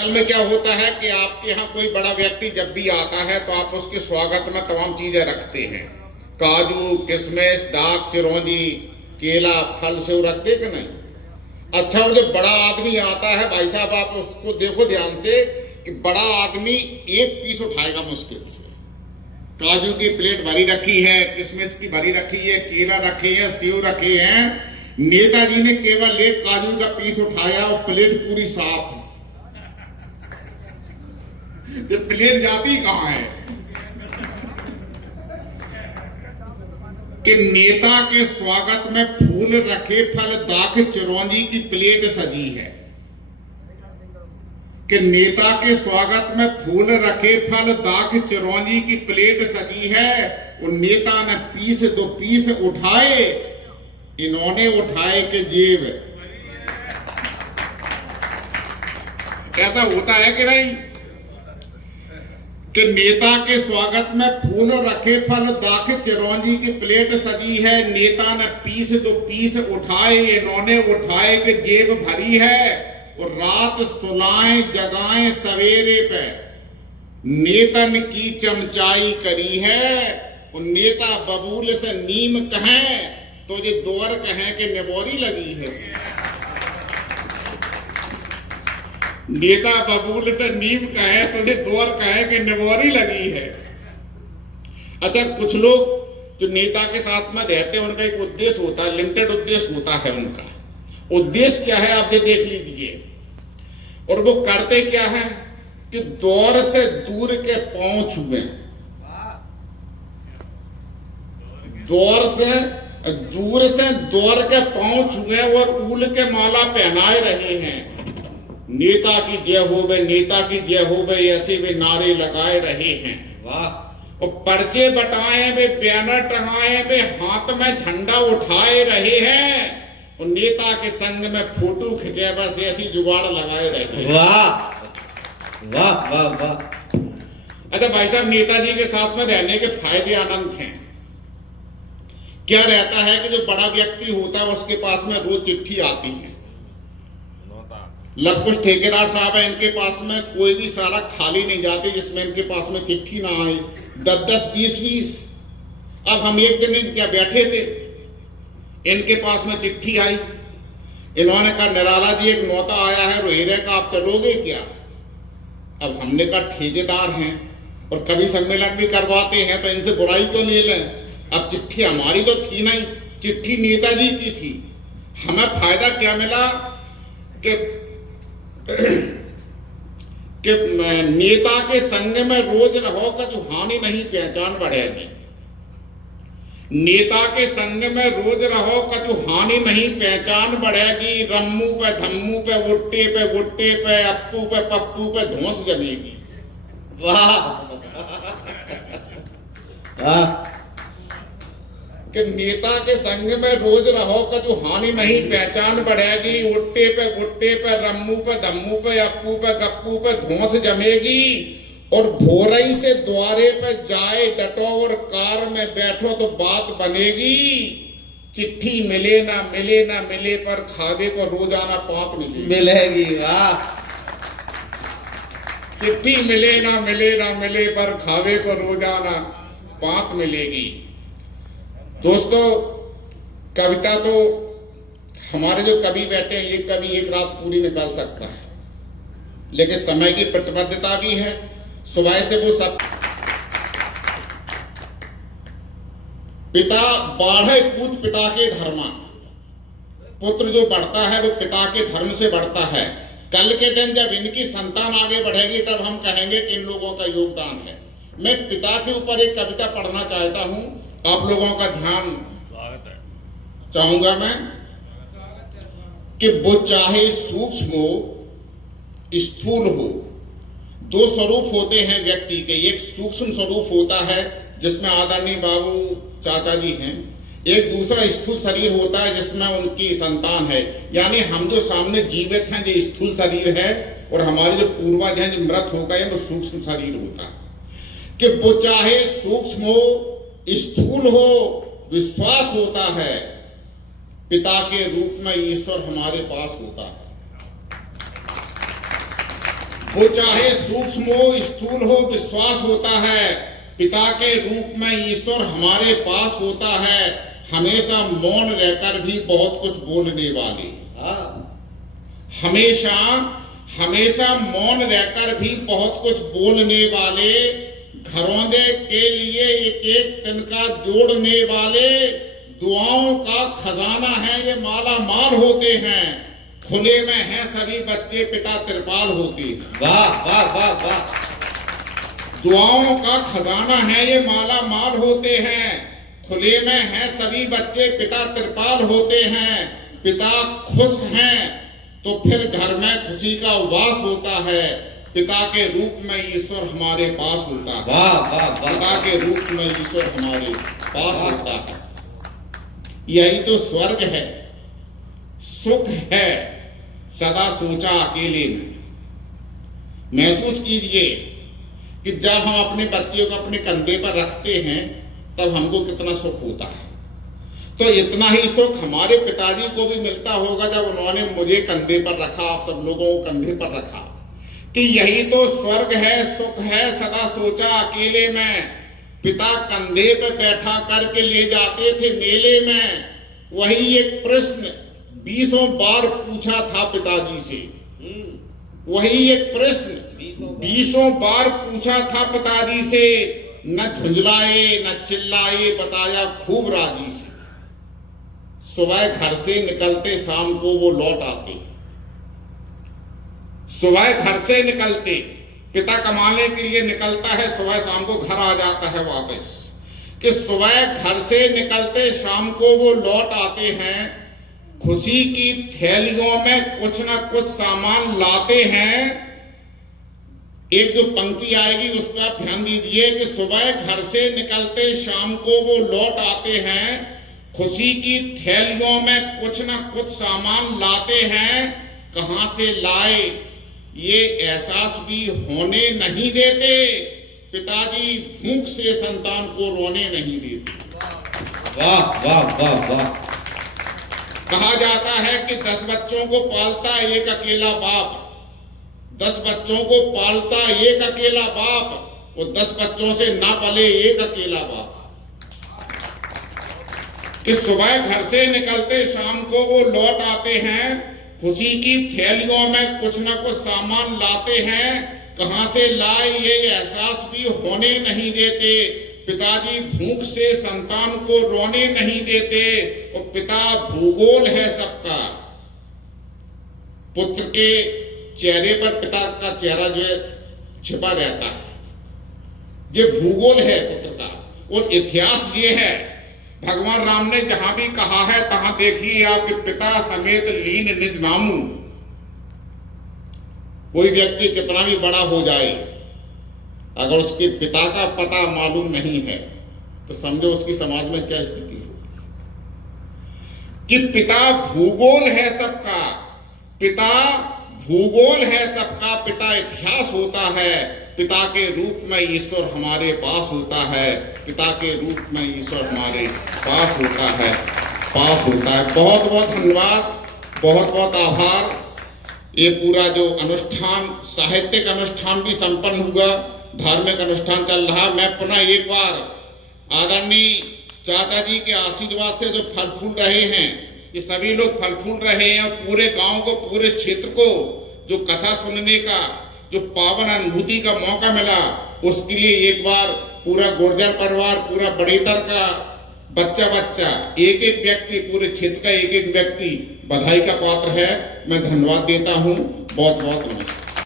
असल में क्या होता है कि आपके यहाँ कोई बड़ा व्यक्ति जब भी आता है तो आप उसके स्वागत में तमाम चीजें रखते हैं, काजू, किशमिश, दाख, चिरौंजी, केला, फल, सेव रखते कि नहीं। अच्छा, और जो बड़ा आदमी आता है भाई साहब, आप उसको देखो ध्यान से कि बड़ा आदमी एक पीस उठाएगा मुश्किल से। काजू की प्लेट भरी रखी है, किशमिश की भरी रखी है, केला रखे हैं, सेव रखे हैं। नेताजी ने केवल एक काजू का पीस उठाया और प्लेट पूरी साफ है। तो प्लेट जाती कहां है कि नेता के स्वागत में फूल रखे, फल, दाख, चिरौंजी की प्लेट सजी है। कि नेता के स्वागत में फूल रखे, फल, दाख, चिरौंजी की प्लेट सजी है। वो नेता ने पीस दो पीस उठाए, इन्होंने उठाए कि जेब। ऐसा होता है कि नहीं कि नेता के स्वागत में फूल रखे, फल, दाख, चिरौंजी की प्लेट सजी है। नेता ने पीस दो पीस उठाए, इन्होंने उठाए कि जेब भरी है। और रात सुलाएं जगाएं सवेरे पे नेतन की चमचाई करी है। और नेता बबूल से नीम कहें तो ये दोर कहें कि निबोरी लगी है। नेता बबूल से नीम कहे तो ये दोर कहे कि निबोरी लगी है। अच्छा, कुछ लोग जो नेता के साथ में रहते हैं उनका एक उद्देश्य होता है, लिमिटेड उद्देश्य होता है। उनका उद्देश्य क्या है आप ये देख लीजिए। और वो करते क्या है कि दौर से दूर के पांव छुए, दौर से दौर के पांव छुए और ऊल के माला पहनाए रहे हैं। नेता की जय हो वे, नेता की जय हो वे, ऐसे वे नारे लगाए रहे हैं। वाह। और पर्चे बटाए वे, बैनर टंगाए वे, हाथ में झंडा उठाए रहे हैं। और नेता के संग में फोटो खिंचे, बस ऐसी जुगाड़ लगाए रहे हैं। वाह वाह वाह वाह। अच्छा भाई साहब, नेताजी के साथ में रहने के फायदे अनंत हैं। क्या रहता है कि जो बड़ा व्यक्ति होता है उसके पास में रोज चिट्ठी आती है। लग कुछ ठेकेदार साहब है, इनके पास में कोई भी सारा खाली नहीं जाती जिसमें इनके पास में चिट्ठी ना आए। 10-10, 20-20। अब हम एक दिन क्या बैठे थे, इनके पास में चिट्ठी आई। इन्होंने कहा निराला जी एक नौता आया है रोहिरे का, आप चलोगे क्या। अब हमने कहा ठेकेदार हैं और कभी सम्मेलन भी करवाते हैं तो इनसे बुराई क्यों ले लें। अब चिट्ठी हमारी तो थी नहीं, चिट्ठी नेताजी की थी। हमें फायदा क्या मिला कि नेता के संग में रोज रहो का जो हानि नहीं पहचान बढ़ेगी। नेता के संग में रोज रहो का जो हानि नहीं पहचान बढ़ेगी। रम्मू पे धम्मू पे गुट्टे पे अप्पू पे पप्पू पे धौंस जमेगी। वाह वाह। कि नेता के संग में रोज रहो का जो हानि नहीं पहचान बढ़ेगी। उट्टे पे गुट्टे पे रम्मू पे धम्मू पे अप्पू पे गप्पू पे धौंस जमेगी। और भोरई से द्वारे पे जाए डटो और कार में बैठो तो बात बनेगी। चिट्ठी मिले ना मिले पर खावे को रोजाना पात मिलेगी। वाह। चिट्ठी मिले ना मिले पर खावे को रोजाना पात मिलेगी। दोस्तों, कविता तो हमारे जो कवि बैठे हैं, ये कवि एक रात पूरी निकाल सकता है, लेकिन समय की प्रतिबद्धता भी है। सुबह से वो सब पिता बाढ़े पूत पिता के धर्मा। पुत्र जो बढ़ता है वो पिता के धर्म से बढ़ता है। कल के दिन जब इनकी संतान आगे बढ़ेगी तब हम कहेंगे कि इन लोगों का योगदान है। मैं पिता के ऊपर एक कविता पढ़ना चाहता हूं, आप लोगों का ध्यान चाहूंगा मैं कि वो चाहे सूक्ष्म हो स्थूल हो, दो स्वरूप होते हैं व्यक्ति के। एक सूक्ष्म स्वरूप होता है जिसमें आदरणीय बाबू चाचा जी हैं। एक दूसरा स्थूल शरीर होता है जिसमें उनकी संतान है। यानी हम जो सामने जीवित हैं जो स्थूल शरीर है, और हमारे जो पूर्वज हैं जो मृत हो गए वो सूक्ष्म शरीर होता है। कि वो चाहे सूक्ष्म हो स्थूल हो, विश्वास होता है पिता के रूप में ईश्वर हमारे पास होता है। वो चाहे सूक्ष्म हो स्थूल हो विश्वास होता है। पिता के रूप में ईश्वर हमारे पास होता है, हमेशा मौन रहकर भी बहुत कुछ बोलने वाले। हमेशा हमेशा मौन रहकर भी बहुत कुछ बोलने वाले, घरौंदे के लिए एक एक तिनका जोड़ने वाले, दुआओं का खजाना है ये माला माल होते हैं, खुले में हैं सभी बच्चे पिता त्रिपाल होते हैं। वाह वाह वाह वाह। दुआओं का खजाना है ये माला माल होते हैं, खुले में हैं सभी बच्चे पिता त्रिपाल होते हैं। पिता खुश हैं तो फिर घर में खुशी का उल्लास होता है, पिता के रूप में ईश्वर हमारे पास होता है। वाह वाह वाह। पिता के रूप में ईश्वर हमारे पास होता है। यही तो स्वर्ग है, सुख है सदा सोचा अकेले में। महसूस कीजिए कि जब हम अपने बच्चे को अपने कंधे पर रखते हैं तब हमको कितना सुख होता है। तो इतना ही सुख हमारे पिताजी को भी मिलता होगा जब उन्होंने मुझे कंधे पर रखा, आप सब लोगों को कंधे पर रखा। कि यही तो स्वर्ग है, सुख है सदा सोचा अकेले में। पिता कंधे पे बैठा करके ले जाते थे मेले में, वही एक प्रश्न 20 बार पूछा था पिताजी से। वही एक प्रश्न 20 बार पूछा था पिताजी से, न झुंझलाए न चिल्लाए, बताया खूब राजी से। सुबह घर से निकलते शाम को वो लौट आते। सुबह घर से निकलते, पिता कमाने के लिए निकलता है, सुबह शाम को घर आ जाता है वापस। कि सुबह घर से निकलते शाम को वो लौट आते हैं, खुशी की थैलियों में कुछ ना कुछ सामान लाते हैं। एक जो पंक्ति आएगी उस पर आप ध्यान दीजिए कि सुबह घर से निकलते शाम को वो लौट आते हैं, खुशी की थैलियों में कुछ ना कुछ सामान लाते हैं। कहां से लाए ये एहसास भी होने नहीं देते, पिताजी भूख से संतान को रोने नहीं देते। वाह वाह वाह वाह। कहा जाता है कि 10 बच्चों को पालता एक अकेला बाप, 10 बच्चों को पालता एक अकेला बाप, वो 10 बच्चों से ना पले एक अकेला बाप। कि सुबह घर से निकलते शाम को वो लौट आते हैं, खुशी की थैलियों में कुछ न कुछ सामान लाते हैं। कहां से लाए ये एहसास भी होने नहीं देते, पिताजी भूख से संतान को रोने नहीं देते। और पिता भूगोल है सबका। पुत्र के चेहरे पर पिता का चेहरा जो है छिपा रहता है, ये भूगोल है पुत्र का। और इतिहास ये है, भगवान राम ने जहां भी कहा है तहां देखिए आपके पिता समेत लीन निज नामू। कोई व्यक्ति कितना भी बड़ा हो जाए, अगर उसके पिता का पता मालूम नहीं है तो समझो उसकी समाज में क्या स्थिति होती है। कि पिता भूगोल है सबका, पिता भूगोल है सबका, पिता इतिहास होता है। पिता के रूप में ईश्वर हमारे पास होता है, पिता के रूप में ईश्वर हमारे पास होता है, पास होता है। बहुत बहुत धन्यवाद, बहुत बहुत आभार। ये पूरा जो अनुष्ठान, साहित्यिक अनुष्ठान भी संपन्न हुआ, धार्मिक अनुष्ठान चल रहा। मैं पुनः एक बार आदरणीय चाचा जी के आशीर्वाद से जो फल फूल रहे हैं, ये सभी लोग फल फूल रहे हैं, और पूरे गांव को, पूरे क्षेत्र को जो कथा सुनने का जो पावन अनुभूति का मौका मिला, उसके लिए एक बार पूरा गुर्जर परिवार, पूरा बड़ेतर का बच्चा बच्चा, एक एक व्यक्ति, पूरे क्षेत्र का एक एक व्यक्ति बधाई का पात्र है। मैं धन्यवाद देता हूं। बहुत बहुत नमस्कार।